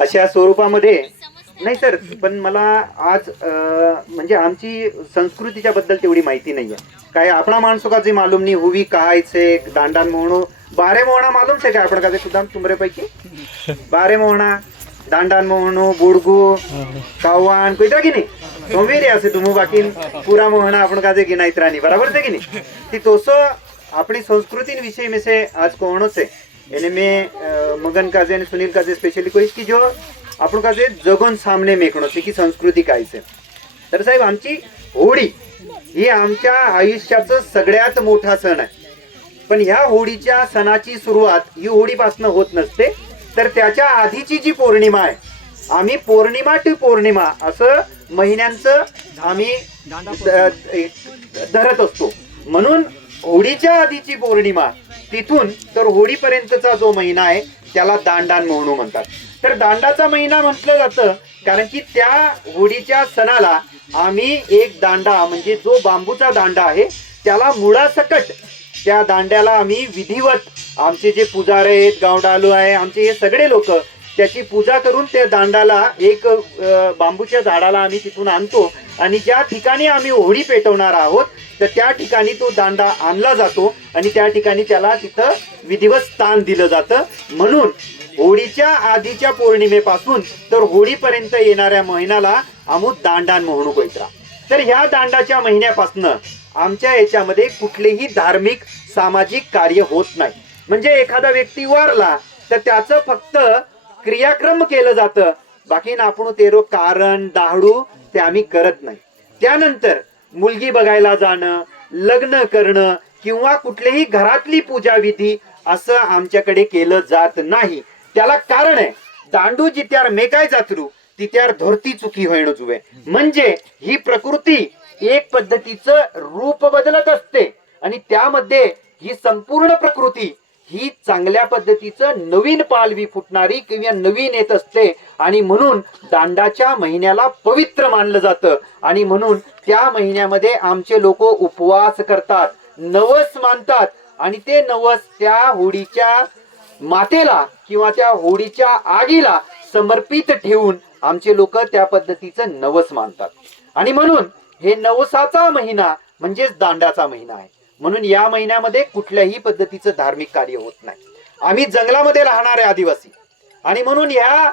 अशा स्वरूपामध्ये नाही सर, पण मला आज म्हणजे आमची संस्कृतीच्या बद्दल तेवढी माहिती नाहीये. काय आपणा माणसो का जे मालूम नाही हुवी कहाय से दांडान मोहणो बारे मोहणा मालूम से काय आपण का सुद्धा तुमरे पैकी बारे मोहणा दांडान मोहणो बुडगू कावान कोयता की नाही सोमेरी असे तुम बाकी पुरा मोहणा आपण का की नाहीत राणी बराबर से की नहीं ती तोसो अपनी संस्कृती विषय में से आज कोणो से यानी मैं मगन काजे आणि सुनील काजे स्पेशली कोई की जो आपण काजे जगन सामने मेकणो की संस्कृती काय से. तर साहेब आमची होळी ही आमच्या आयुष्याचं सगळ्यात मोठा सण आहे. पण ह्या होळीच्या सणाची सुरुवात ही होळीपासून होत नसते, तर त्याच्या आधीची जी पौर्णिमा आहे, आम्ही पौर्णिमा टू पौर्णिमा असं महिन्यांचं आम्ही धरत असतो. म्हणून होळीच्या आधीची पौर्णिमा तिथून तर होळीपर्यंतचा जो महिना आहे त्याला दांडान मोहणू म्हणतात. तर दांडाचा महिना म्हटलं जातं कारण की त्या होळीच्या सणाला आम्ही एक दांडा म्हणजे जो बांबूचा दांडा आहे त्याला मुळासकट त्या दांड्याला आम्ही विधिवत आमचे जे पुजारी आहेत गावडालू आहे आमचे हे सगळे लोक त्याची पूजा करून त्या दांडाला एक बांबूच्या झाडाला आम्ही तिथून आणतो आणि ज्या ठिकाणी आम्ही होळी पेटवणार आहोत तर त्या ठिकाणी तो दांडा आणला जातो आणि त्या ठिकाणी त्याला तिथं विधिवत स्थान दिलं जातं. म्हणून होळीच्या आधीच्या पौर्णिमेपासून तर होळीपर्यंत येणाऱ्या महिन्याला आम्ही दांडान मोहणू कोयत्रा. तर ह्या दांडाच्या महिन्यापासून आमच्या याच्यामध्ये कुठलेही धार्मिक सामाजिक कार्य होत नाही. म्हणजे एखादा व्यक्ती वारला तर त्याचं फक्त क्रियाक्रम केलं जातं, बाकी आपण तेरो कारण दाहडू ते आम्ही करत नाही. त्यानंतर मुलगी बघायला जाणं, लग्न करणं किंवा कुठलीही घरातली पूजा विधी असं आमच्याकडे केलं जात नाही. त्याला कारण आहे दांडू जित्यार मेकाय जातरू तित्यार धरती चुकी होईन जुवे. म्हणजे ही प्रकृती एक पद्धतीचं रूप बदलत असते आणि त्यामध्ये ही संपूर्ण प्रकृती ही चांगल्या पद्धतीचं नवीन पालवी फुटणारी किंवा नवीन येत असते आणि म्हणून दांडाच्या महिन्याला पवित्र मानलं जातं. आणि म्हणून त्या महिन्यामध्ये आमचे लोक उपवास करतात, नवस मानतात आणि ते नवस त्या होळीच्या मातेला किंवा त्या होळीच्या आगीला समर्पित ठेवून आमचे लोक त्या पद्धतीचं नवस मानतात. आणि म्हणून हे नवसाचा महिना म्हणजेच दांडाचा महिना आहे. म्हणून या महिन्यामध्ये कुठल्याही पद्धतीचं धार्मिक कार्य होत नाही. आम्ही जंगलामध्ये राहणारे आदिवासी आणि म्हणून ह्या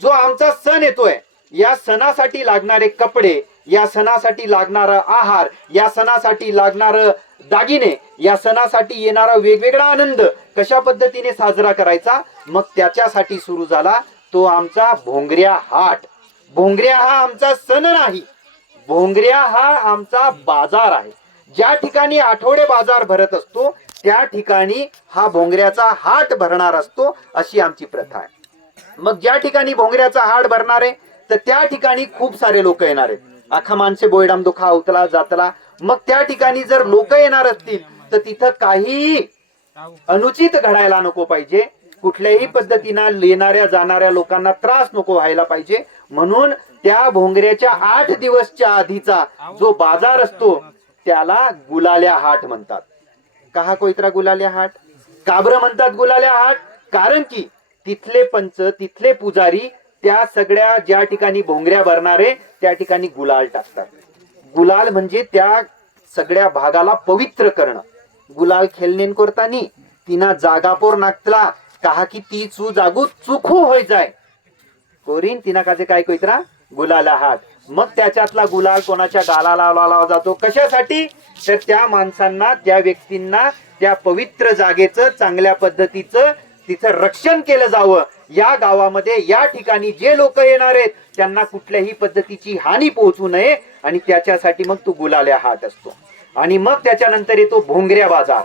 जो आमचा सण येतोय या सणासाठी लागणारे कपडे, या सणासाठी लागणारा आहार, या सणासाठी लागणारं दागिने, या सणासाठी येणारा वेगवेगळा आनंद कशा पद्धतीने साजरा करायचा, मग त्याच्यासाठी सुरू झाला तो आमचा भोंगऱ्या हाट. भोंगऱ्या हा आमचा सण नाही, भोंगऱ्या हा आमचा बाजार आहे. ज्या ठिकाणी आठवडे बाजार भरत असतो त्या ठिकाणी हा भोंगऱ्याचा हाट भरणार असतो, अशी आमची प्रथा आहे. मग ज्या ठिकाणी भोंगऱ्याचा हाट भरणार आहे तर त्या ठिकाणी खूप सारे लोक येणार आहेत. अख्खा माणसे बोयडाम दुखा उतला जातला. मग त्या ठिकाणी जर लोक येणार असतील तर तिथं काही अनुचित घडायला नको पाहिजे, कुठल्याही पद्धतीनं येणाऱ्या जाणाऱ्या लोकांना त्रास नको व्हायला पाहिजे. म्हणून त्या भोंगऱ्याच्या 8 दिवसच्या आधीचा जो बाजार असतो त्याला गुलाल्या हाट म्हणतात. का कोयत्रा गुलाल्या हाट का बरं म्हणतात गुलाल्या हाट? कारण की तिथले पंच, तिथले पुजारी त्या सगळ्या ज्या ठिकाणी भोंगऱ्या भरणारे त्या ठिकाणी गुलाल टाकतात. गुलाल म्हणजे त्या सगळ्या भागाला पवित्र करणं. गुलाल खेळणेन करतानी तिना जागापोर नागतला कहा की ती चू जागू चुखू होय जाय कोरीन तिना काजे काय कोयत्रा गुलाला हाट. मग त्याच्यातला गुलाल कोणाच्या गालाला लावला जातो कशासाठी? तर त्या माणसांना, त्या व्यक्तींना त्या पवित्र जागेचं चांगल्या पद्धतीचं तिचं रक्षण केलं जावं. या गावामध्ये या ठिकाणी जे लोक येणार आहेत त्यांना कुठल्याही पद्धतीची हानी पोहोचू नये आणि त्याच्यासाठी मग तो गुलाल्या हाट असतो. आणि मग त्याच्यानंतर येतो भोंगऱ्या बाजार.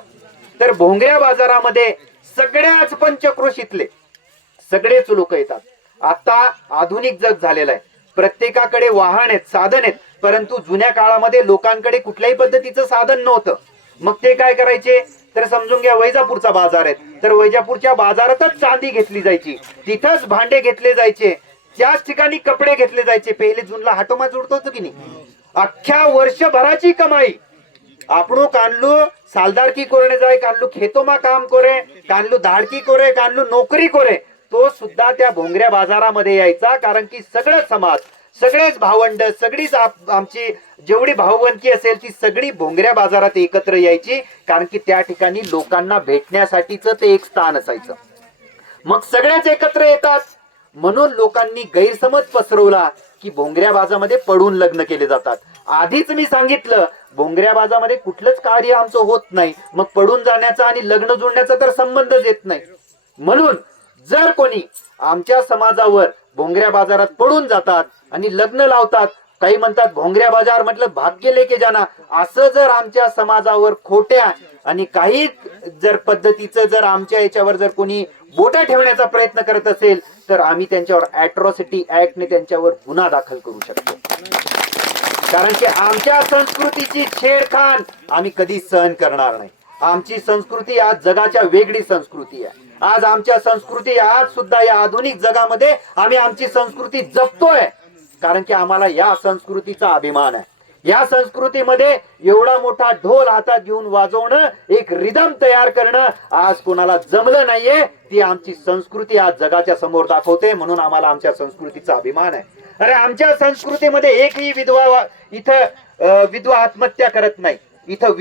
तर भोंगऱ्या बाजारामध्ये सगळ्याच पंचक्रोशीतले सगळेच लोक येतात. आता आधुनिक जग झालेलं आहे, प्रत्येकाकडे वाहन आहेत, साधन आहेत, परंतु जुन्या काळामध्ये लोकांकडे कुठल्याही पद्धतीचं साधन नव्हतं. मग ते काय करायचे तर समजून घ्या वैजापूरचा बाजार आहे तर वैजापूरच्या बाजारातच चांदी घेतली जायची, तिथंच भांडे घेतले जायचे, त्याच ठिकाणी कपडे घेतले जायचे. पहिले जूनला हाटोमा जोडतो होतो की नाही, अख्ख्या वर्षभराची कमाई આપણું કાનલું સાલદારકી કોરણે જાય, કાનલું ખેતોમાં કામ કરે, કાનલું ધાડકી કરે, કાનલું નોકરી કરે, तो सुद्धा त्या भोंगऱ्या बाजारामध्ये यायचा, कारण की सगळं समाज, सगळेच भावंड, सगळीच आमची जेवढी भावबंदकी असेल ती सगळी भोंगऱ्या बाजारात एकत्र यायची, कारण की त्या ठिकाणी लोकांना भेटण्यासाठीच ते एक स्थान असायचं. मग सगळ्याच एकत्र येतात म्हणून लोकांनी गैरसमज पसरवला की भोंगऱ्या बाजामध्ये पडून लग्न केले जातात. आधीच मी सांगितलं, भोंगऱ्या बाजामध्ये कुठलंच कार्य आमचं होत नाही, मग पडून जाण्याचा आणि लग्न जुळण्याचा तर संबंधच येत नाही. म्हणून जर कोणी आमच्या समाजावर भोंगऱ्या बाजारात पडून जातात आणि लग्न लावतात, काही म्हणतात भोंगऱ्या बाजार म्हटलं भाग्य लेके जाना, असं जर आमच्या समाजावर खोट्या आणि काही जर पद्धतीचं जर आमच्या याच्यावर जर कोणी बोटा ठेवण्याचा प्रयत्न करत असेल तर आम्ही त्यांच्यावर अॅट्रॉसिटी ऍक्टने त्यांच्यावर गुन्हा दाखल करू शकतो. कारण की आमच्या संस्कृतीची छेडखाण आम्ही कधी सहन करणार नाही. आमची संस्कृती आज जगाच्या वेगळी संस्कृती आहे. आज आमच्या संस्कृती आज सुद्धा या आधुनिक जगामध्ये आम्ही आमची संस्कृती जपतोय, कारण की आम्हाला या संस्कृतीचा अभिमान आहे. या संस्कृतीमध्ये एवढा मोठा ढोल हातात घेऊन वाजवणं, एक रिदम तयार करणं आज कोणाला जमलं नाहीये. ती आमची संस्कृती आज जगाच्या समोर दाखवते, म्हणून आम्हाला आमच्या संस्कृतीचा अभिमान आहे. अरे आमच्या संस्कृतीमध्ये एकही विधवा आत्महत्या करत नाही. इथं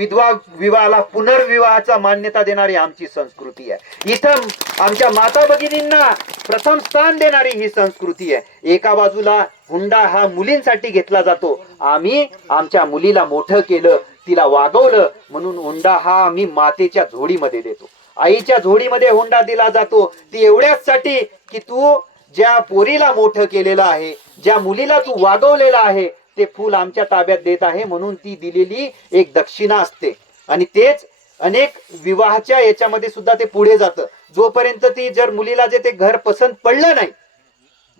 विवाहाला पुनर्विवाहाचा मान्यता देणारी आमची संस्कृती आहे. इथं आमच्या माता भगिनींना प्रथम स्थान देणारी ही संस्कृती आहे. एका बाजूला हुंडा हा मुलींसाठी घेतला जातो. आम्ही आमच्या मुलीला मोठं केलं, तिला वागवलं, म्हणून हुंडा हा आम्ही मातेच्या झोडीमध्ये देतो. आईच्या झोडीमध्ये हुंडा दिला जातो. ती एवढ्याच साठी की तू ज्या पोरीला मोठं केलेलं आहे, ज्या मुलीला तू वागवलेला आहे, ते फूल आमच्या ताब्यात देत आहे, म्हणून ती दिलेली एक दक्षिणा असते. आणि तेच अनेक विवाहाच्या याच्यामध्ये सुद्धा ते पुढे जातं. जोपर्यंत ती जर मुलीला जे ते घर पसंत पडलं नाही,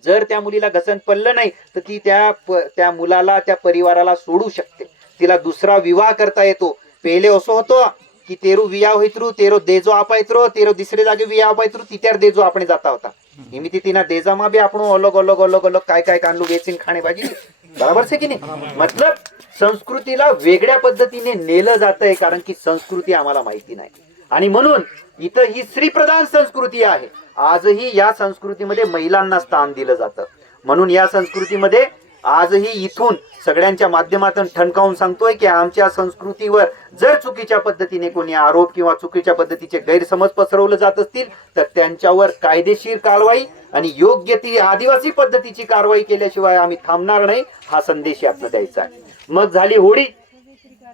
जर त्या मुलीला पसंत पडलं नाही तर ती त्या मुलाला, त्या परिवाराला सोडू शकते. तिला दुसरा विवाह करता येतो. पहिले असं होतं की तेरू विवाह होईतरू तेरो देजो आपायत्रो, तेरो दुसरे जागे विवाह आपायत्रो, तित्यार देजो आपण जाता होता. निमित्त तिना देजामा बी आपण अलग अलग अलग अलग काय काय कांडू वेचीन खाणे भाजी, बरोबर से की नाही. मतलब संस्कृतीला वेगळ्या पद्धतीने नेलं जातंय, कारण की संस्कृती आम्हाला माहिती नाही. आणि म्हणून इथं ही स्त्रीप्रधान संस्कृती आहे. आजही या संस्कृतीमध्ये महिलांना स्थान दिलं जातं. म्हणून या संस्कृतीमध्ये आजही इथून सगळ्यांच्या माध्यमातून ठणकावून सांगतोय की आमच्या संस्कृतीवर जर चुकीच्या पद्धतीने कोणी आरोप किंवा चुकीच्या पद्धतीचे गैरसमज पसरवले जात असतील तर त्यांच्यावर कायदेशीर कारवाई आणि योग्य ती आदिवासी पद्धतीची कारवाई केल्याशिवाय आम्ही थांबणार नाही, हा संदेश यातनं द्यायचा आहे. मग झाली होळी.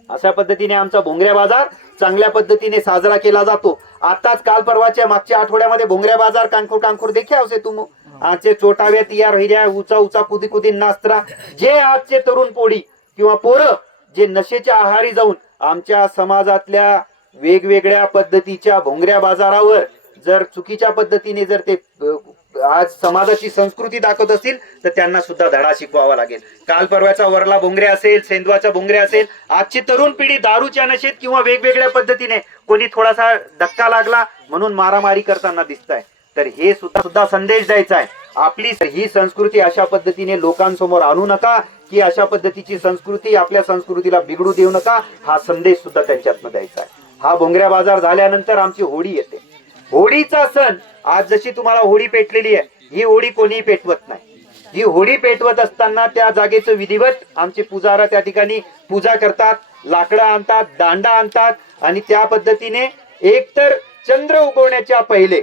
अशा पद्धतीने आमचा भोंगऱ्या बाजार चांगल्या पद्धतीने साजरा केला जातो. आताच काल परवाच्या मागच्या आठवड्यामध्ये भोंगऱ्या बाजार कांकूर देखे आवसे तुम आजचे चोटाव्या तियार हिऱ्या उचा उचा कुदी कुदी नास्त्रा, जे आजचे तरुण पोडी किंवा पोरं जे नशेच्या आहारी जाऊन आमच्या समाजातल्या वेगवेगळ्या पद्धतीच्या भोंगऱ्या बाजारावर जर चुकीच्या पद्धतीने जर ते आज समाजाची संस्कृती दाखवत असतील तर त्यांना सुद्धा धडा शिकवावा लागेल. काल परवाचा वरला भोंगऱ्या असेल, सेंदवाचा भोंगऱ्या असेल, आजची तरुण पिढी दारूच्या नशेत किंवा वेगवेगळ्या पद्धतीने कोणी थोडासा धक्का लागला म्हणून मारामारी करताना दिसताय. तर हे सुद्धा संदेश द्यायचा आहे. आपली ही संस्कृती अशा पद्धतीने लोकांसमोर आणू नका, की अशा पद्धतीची संस्कृती आपल्या संस्कृतीला बिघडू देऊ नका, हा संदेश सुद्धा त्यांच्यातनं द्यायचा आहे. हा भोंगऱ्या बाजार झाल्यानंतर आमची होळी येते. होळीचा सण आज जशी तुम्हाला होळी पेटलेली आहे, ही होळी कोणी पेटवत नाही. ही होळी पेटवत असताना त्या जागेचं विधिवत आमचे पुजारा त्या ठिकाणी पूजा करतात, लाकडं आणतात, दांडा आणतात आणि त्या पद्धतीने एकतर चंद्र उगवण्याच्या पहिले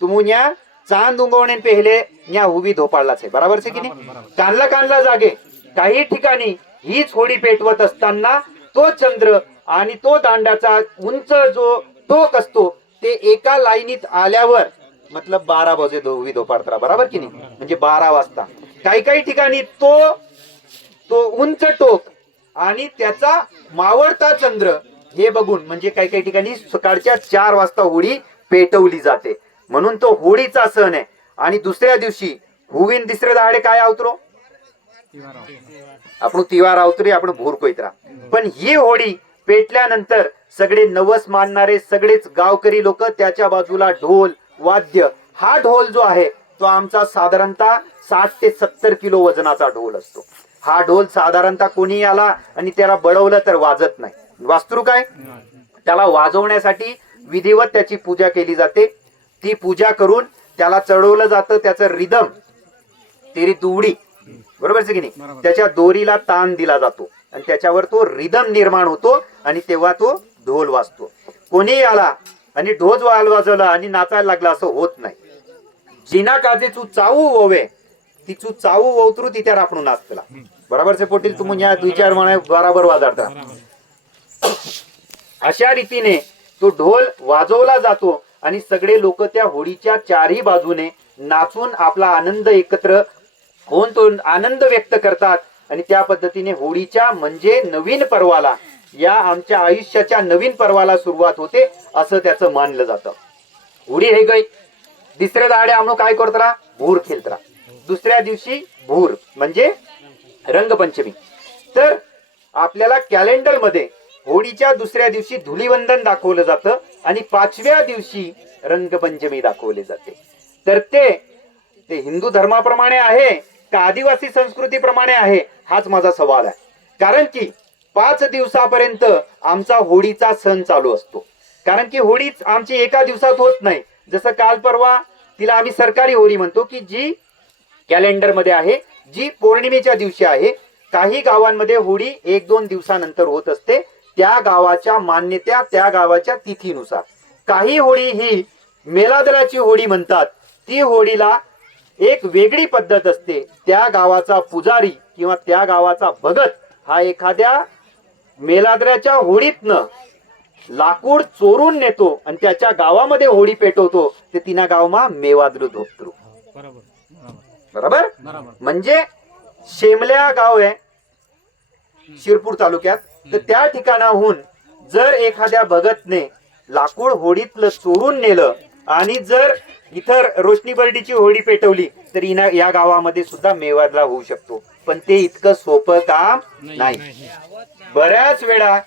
तुमुन्या चांद उगवणे पहिले या हुवी धोपाळलाच आहे, बरोबर आहे की नाही. कानला जागे काही ठिकाणी हीच होळी पेटवत असताना तो चंद्र आणि तो दांड्याचा उंच जो टोक असतो ते एका लाईनीत आल्यावर मतलब 12 वाजे हुवी धोपाळतात, बरोबर की नाही. म्हणजे 12 वाजता काही ठिकाणी तो उंच टोक आणि त्याचा मावळता चंद्र हे बघून म्हणजे काही ठिकाणी सकाळच्या 4 वाजता होळी पेटवली जाते. म्हणून तो होळीचा सण आहे. आणि दुसऱ्या दिवशी हुवीन तिसरे दहाडे काय आवतरो आपण तिवार आवतरी आपण भोर कोयत्रा. पण ही होळी पेटल्यानंतर सगळे नवस मानणारे सगळेच गावकरी लोक त्याच्या बाजूला ढोल वाद्य, हा ढोल जो आहे तो आमचा साधारणतः 60 ते 70 किलो वजनाचा ढोल असतो. हा ढोल साधारणतः कोणी आला आणि त्याला बडवलं तर वाजत नाही. वास्तू काय त्याला वाजवण्यासाठी विधिवत त्याची पूजा केली जाते. ती पूजा करून त्याला चढवलं जातं, त्याचं रिदम, तेरी दुवडी, बरोबर की नाही, त्याच्या दोरीला ताण दिला जातो आणि त्याच्यावर तो रिदम निर्माण होतो आणि तेव्हा तो ढोल वाजतो. कोणी आला आणि ढोल वाजवला आणि नाचायला लागला असं होत नाही. जिना काजे तू चावू ओवे ती तू चावू ओतरू ती त्याला आपण नाचतला, बरोबर से पोटील तुम्ही या विचार म्हणा बराबर वाजवता. अशा रीतीने तो ढोल वाजवला जातो आणि सगळे लोक त्या होडीच्या चारही बाजूने नाचून आपला आनंद एकत्र होऊन तो आनंद व्यक्त करतात आणि त्या पद्धतीने होळीच्या म्हणजे नवीन पर्वाला, या आमच्या आयुष्याच्या नवीन पर्वाला सुरुवात होते असं त्याचं मानलं जातं. होळी हे गई दुसऱ्या दाडे आम्ही काय करतरा, भूर खेळतरा. दुसऱ्या दिवशी भूर म्हणजे रंगपंचमी. तर आपल्याला कॅलेंडर मध्ये होळीच्या दुसऱ्या दिवशी धुलीवंदन दाखवलं जातं आणि 5व्या दिवशी रंगपंचमी दाखवली जाते. तर ते हिंदू धर्माप्रमाणे आहे का आदिवासी संस्कृतीप्रमाणे आहे, हाच माझा सवाल आहे. कारण की 5 दिवसापर्यंत आमचा होळीचा सण चालू असतो. कारण की होळी आमची एका दिवसात होत नाही. जसं काल परवा तिला आम्ही सरकारी होळी म्हणतो, की जी कॅलेंडर मध्ये आहे, जी पौर्णिमेच्या दिवशी आहे. काही गावांमध्ये होळी 1-2 दिवसानंतर होत असते, त्या गावाच्या मान्यता, त्या गावाच्या तिथीनुसार. काही होळी ही मेलादराची होळी म्हणतात. ती होळीला एक वेगळी पद्धत असते. त्या गावाचा पुजारी किंवा त्या गावाचा भगत हा एखाद्या मेलादराच्या होळीतनं लाकूड चोरून नेतो आणि त्याच्या गावामध्ये होळी पेटवतो. ते तिना गावमा मेवाद्र धोपतरू, बरोबर. म्हणजे शेमल्या गाव आहे शिरपूर तालुक्यात, तर त्या ठिकाणाहून जर एखाद्या भगतने लाकूड होळीतलं चोरून नेलं आणि जर इतर रोशनी बर्डीची होळी पेटवली तर या गावामध्ये सुद्धा मेवाडला होऊ शकतो. पण ते इतकं सोपं काम नाही. बऱ्याच वेळा